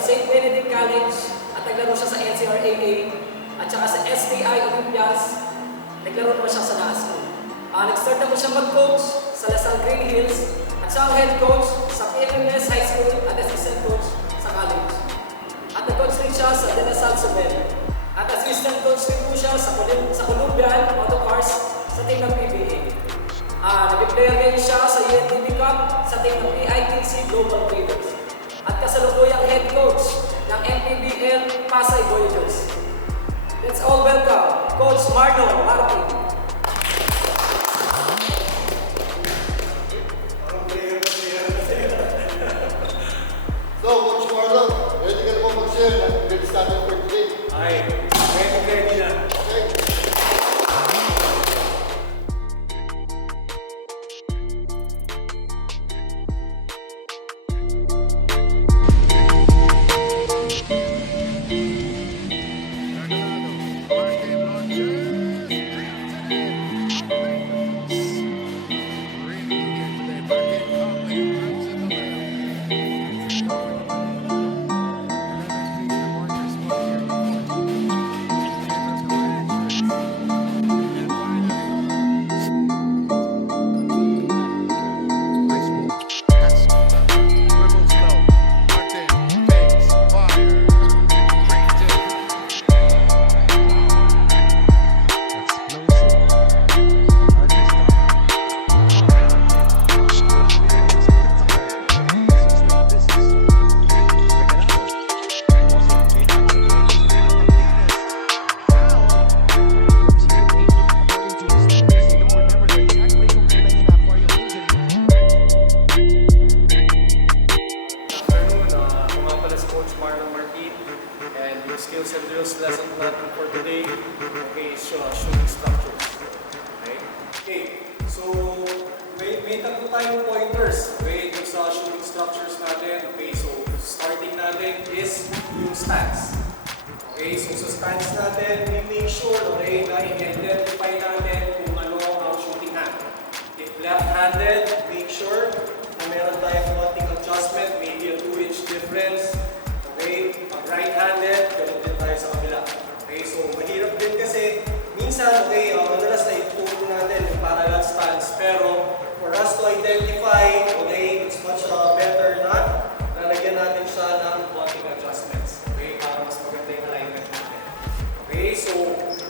St. Benedict College at naglaro siya sa NCRAA at saka sa STI Olympias. Naglaro naman siya sa NASCO. Nag-start naman siya mag-coach sa Lasal Green Hills at siya ang head coach sa PMMS High School at assistant coach sa college. At nag-coach rin siya sa De La Salle Subel. At assistant coach rin po siya sa Columbian Autocars sa team ng PBA. Nag-player rin siya sa UNTV Cup sa team ng PITC Global Traders. At kasalukuyang head coach ng MPBL Pasay Voyagers. Let's all welcome Coach Marlon Martin. So, Coach Marlon, ready ka na po mag-share ng grades natin for today? Ay, ready na. Okay. Skills and drills lesson natin for today, okay, is shooting structures. Okay, so may tatlo tayong pointers, okay, dun sa shooting structures natin. Okay, so starting natin is yung stance. Okay, so sa stance natin, we make sure, okay, na i-identify natin kung ano ang shooting hand. If left-handed, make sure na meron tayong konting adjustment, maybe a 2-inch difference. Okay, pag right-handed, ganun din tayo sa kabila. Okay, so mahirap din kasi minsan, okay, madalas na ituturo natin yung parallel stance, pero for us to identify, okay, it's much better na lalagyan natin siya ng konting adjustments. Okay, para mas maganda yung alignment natin. Okay, so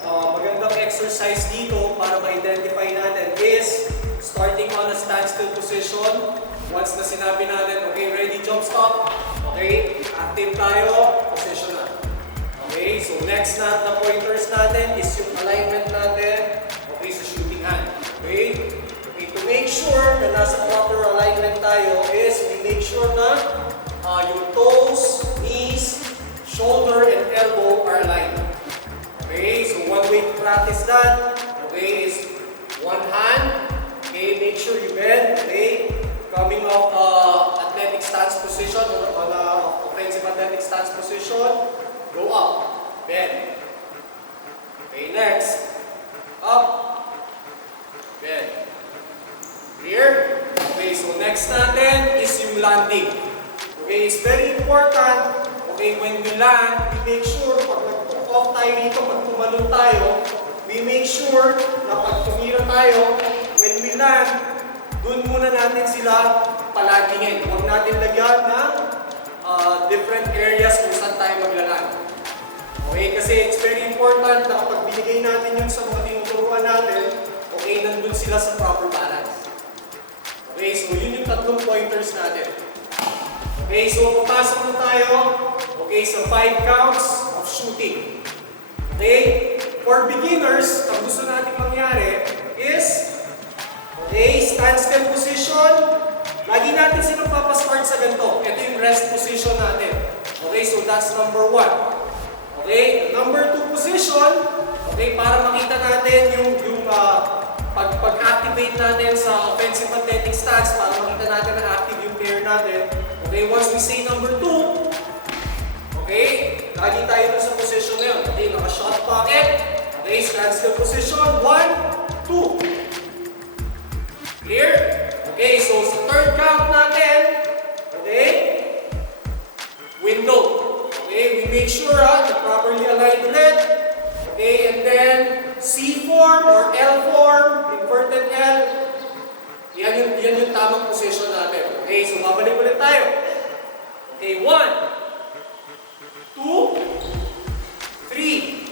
magandang exercise dito para ma-identify natin is starting on a standstill position. Once na sinabi natin, okay, ready, jump, stop. Okay, active tayo, position na. Okay, so next na pointers natin is yung alignment natin, okay, sa shooting hand. Okay, to make sure na nasa proper alignment tayo is we make sure na yung toes, knees, shoulder, and elbow are aligned. Okay, so one way to practice that, okay, is one hand, okay, make sure you bend, okay, coming off athletic stance position on offensive athletic stance position, go up, bend. Okay, next, up, bend. Clear? Okay, so next natin is yung landing. Okay, it's very important, okay, when we land, we make sure, pag nag-off tayo dito, pag tumalon tayo, we make sure na pag tumira tayo, when we land, doon muna natin sila palagingin. Huwag natin lagyan ng different areas kung saan tayo maglalang. Okay, kasi it's very important na kapag binigay natin yung sa mga tinuturuan natin, okay, nandun sila sa proper balance. Okay, so yun yung tatlong pointers natin. Okay, so papasok na tayo, okay, sa 5 counts of shooting. Okay, for beginners, ang gusto natin mangyari is okay, standstill position. Lagi natin silang papastart sa ganito. Ito yung rest position natin. Okay, so that's number 1. Okay, number 2 position. Okay, para makita natin yung pag-activate natin sa offensive athletic stance, para makita natin na active yung player natin. Okay, once we say number 2, okay, lagi tayo dun sa position na yun. Okay, naka-shot pocket. Okay, standstill position. 1, 2. Clear? Okay, so sa third count natin, okay, window. sure na properly aligned ulit. Okay, and then C form or L form, inverted L. Yan yung tamang position natin. Okay, so babalik ulit tayo. Okay, 1, 2, 3.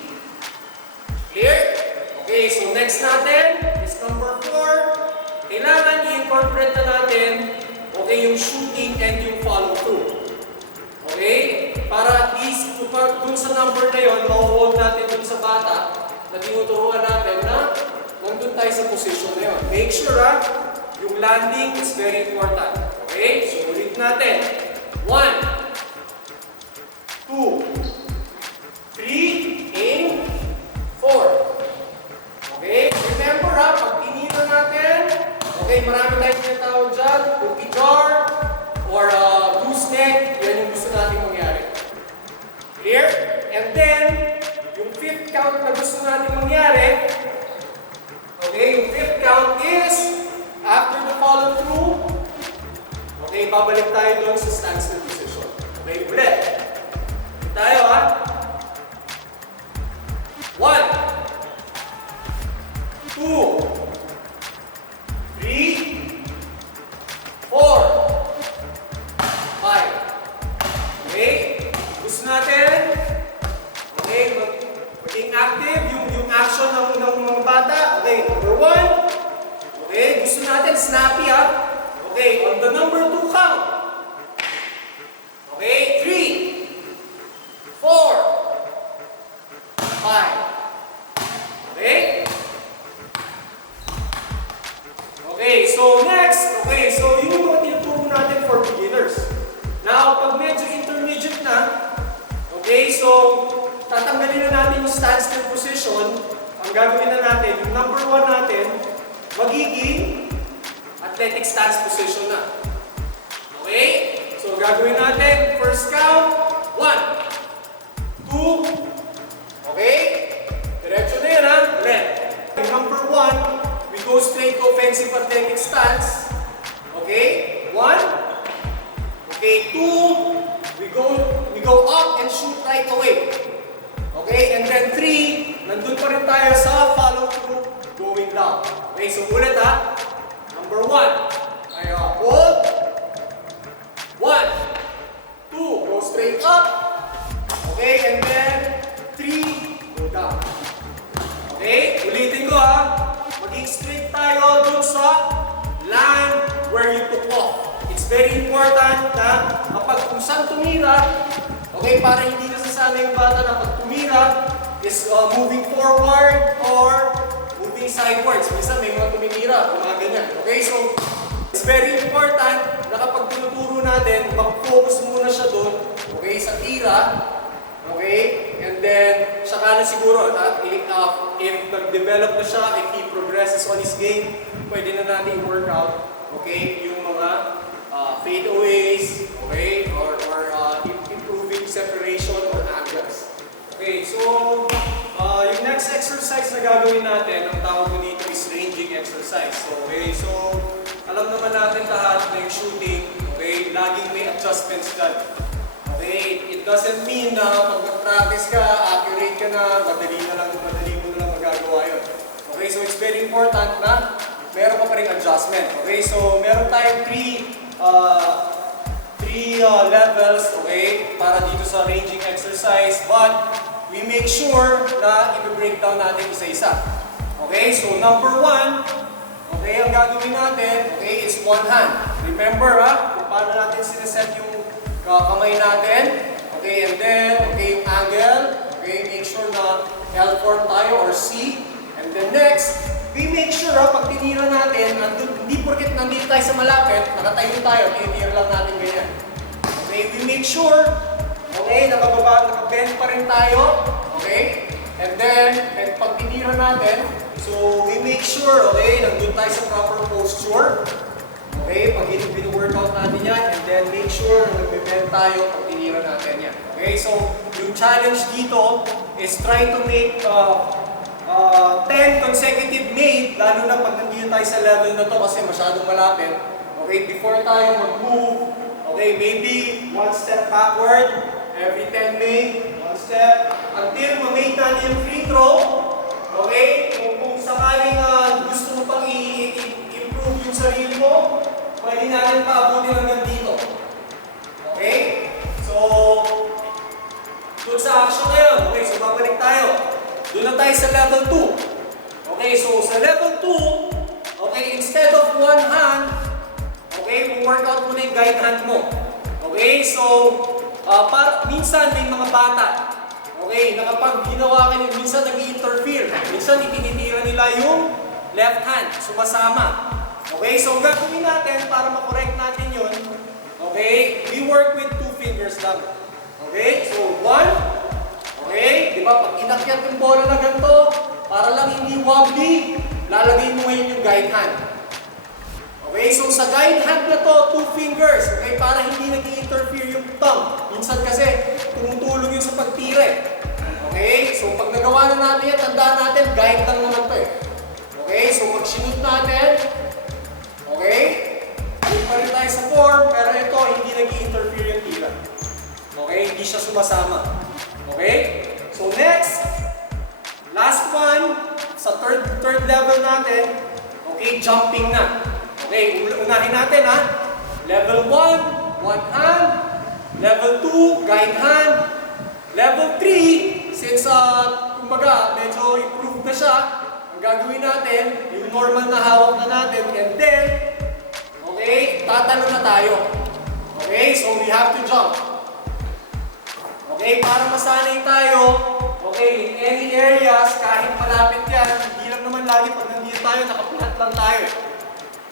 Clear? Okay, so next natin is number 4. Kailangan i-incorporate na natin, okay, yung shooting and yung follow through. Okay? Para at least, dun sa number na yun, ma-hold natin dun sa bata na tinuturuan natin na nandun tayo sa position na yun. Make sure yung landing is very important. Okay? So ulit natin. 1, 2, 3, aim, 4. Okay? Remember pag tinira natin, okay, marami tayong tinatawag dyan, cookie jar, or gooseneck, yan yung gusto natin mangyari. Clear? And then, yung fifth count na gusto natin mangyari, okay, yung fifth count is, after the follow through, okay, babalik tayo doon sa standstill position. Okay, ulit. Tayo 1, 2, 3, 4, 5. Okay? Gusto natin, okay, maging active yung action ng mga bata. Okay, number 1. Okay, gusto natin snappy Okay, on the number 2 count. Okay, 3, 4, 5. Okay? Okay, so next, okay, so yun yung mga tinuturo natin for beginners. Now, pag medyo intermediate na, okay, so tatanggalin na natin yung standstill position. Ang gagawin na natin, yung number 1 natin, magiging athletic stance position na. Okay? So gagawin natin, first count, 1, 2, okay? Diretso na yan ulit. Yung number 1, we go straight to offensive athletic stance. Okay? 1. Okay, 2. We go up and shoot right away. Okay? And then 3. Nandun pa rin tayo sa follow through going down. Okay, so ulit Number 1. Ay, hold. 1. 2. Go straight up. Okay, and then 3. Go down. Okay, ulitin ko maging straight tayo dun sa land where you took off. It's very important na kapag kung saan tumira, okay, para hindi nasasanay yung bata na pag tumira is moving forward or moving sidewards. Minsan may mga tumitira, mga ganyan. Okay, so it's very important na kapag tinuturo natin, mag-focus muna siya doon, okay, sa tira. Okay? And then, saka na siguro, if nag-develop na siya, if he progresses on his game, pwede na natin i-work out, okay, yung mga fadeaways, okay, or improving separation or angles. Okay, so, yung next exercise na gagawin natin, ang tawag ko dito is ranging exercise. Okay, so, alam naman natin lahat na yung shooting, okay, laging may adjustments dyan. Okay, it doesn't mean na pag nag-practice ka, accurate ka na, madali mo na lang magagawa yun. Okay, so it's very important na meron pa rin adjustment. Okay, so meron tayong three levels, okay, para dito sa ranging exercise, but we make sure na i-break down natin isa-isa. Okay, so number 1, okay, ang gagawin natin, okay, is one hand. Remember kung paano natin sineset yung kamay natin, okay, and then, okay, yung angle, okay, make sure na L form tayo or C, and then next, we make sure pag tinira natin, hindi porket nandito tayo sa malapit, nakatayo tayo, tinira lang natin ganyan. Okay, we make sure, okay, nakabend pa rin tayo, okay, and then, pag tinira natin, so we make sure, okay, nandun tayo sa proper posture. Okay, pag workout natin yan, and then make sure na nagbe-bend tayo pag tinira natin yan. Okay, so yung challenge dito is try to make 10 consecutive made, lalo na pag nandito tayo sa level na to kasi masyadong malapit. Okay, before tayo mag-move, okay, maybe one step backward, every 10 made, one step until ma-make natin yung free throw. Okay? Kung sakaling gusto mo pang i-improve yung sarili mo, pwede natin paabutin hanggang dito. Okay? So, doon sa action na yun. Okay, so babalik tayo. Doon na tayo sa level 2. Okay, so sa level 2, okay, instead of one hand, okay, workout mo na yung guide hand mo. Okay, so, minsan may mga bata, okay, na kapag ginawa kayo, minsan nag-i-interfere. Minsan itinitira nila yung left hand, sumasama. Okay, so gagawin natin para makorek natin yun. Okay, we work with 2 fingers lang. Okay, so 1, okay, di ba, pag inakyat yung bola na ganito, para lang hindi wobbly, lalagay mo ngayon yung guide hand. Okay, so sa guide hand na to, 2 fingers, okay, para hindi nag-i-interfere yung thumb. Minsan kasi, tumutulong yun sa pagtire. Okay, so pag nagawa na natin yan, tandaan natin, guide lang naman to eh. Okay, so pag sinut natin, okay, hindi pa rin tayo sa form, pero ito, hindi nag-i-interfere yung tira. Okay, hindi siya sumasama. Okay, so next, last one, sa third level natin, okay, jumping na. Okay, unahin natin ha. Level 1, one hand. Level 2, guide hand. Level 3, since kumbaga medyo improved na siya, ang gagawin natin, yung normal na hawak na natin, and then, okay, tatalo na tayo. Okay, so we have to jump. Okay, para masanay tayo, okay, in any areas, kahit malapit yan, hindi lang naman lagi pag nandito tayo, nakapulat lang tayo.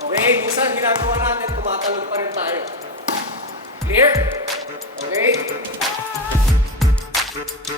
Okay, minsan ginagawa natin, tumatalon pa rin tayo. Clear? Okay? Thank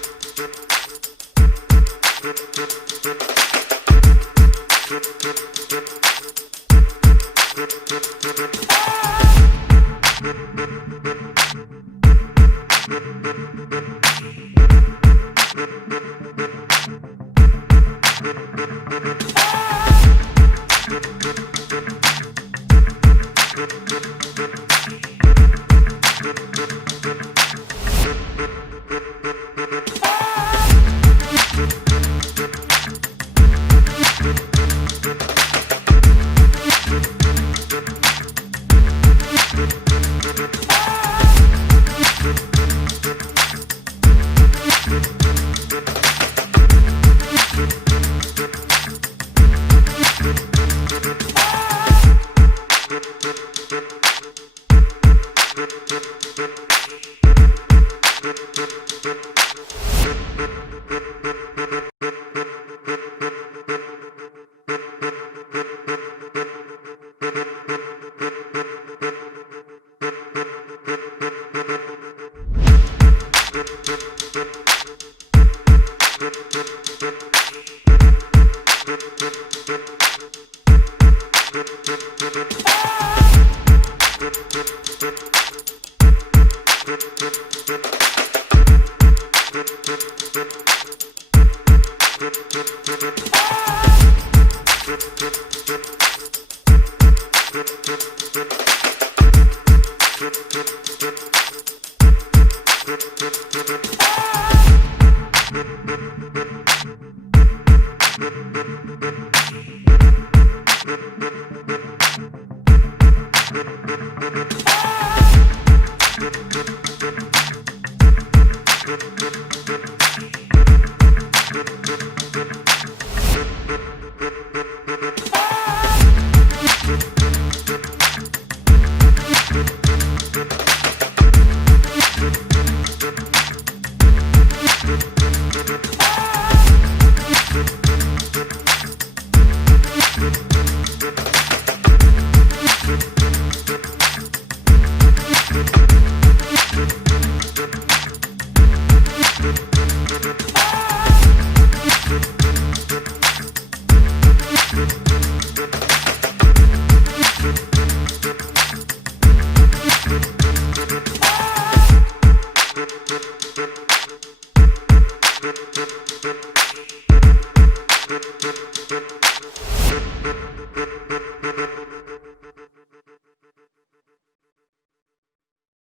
you.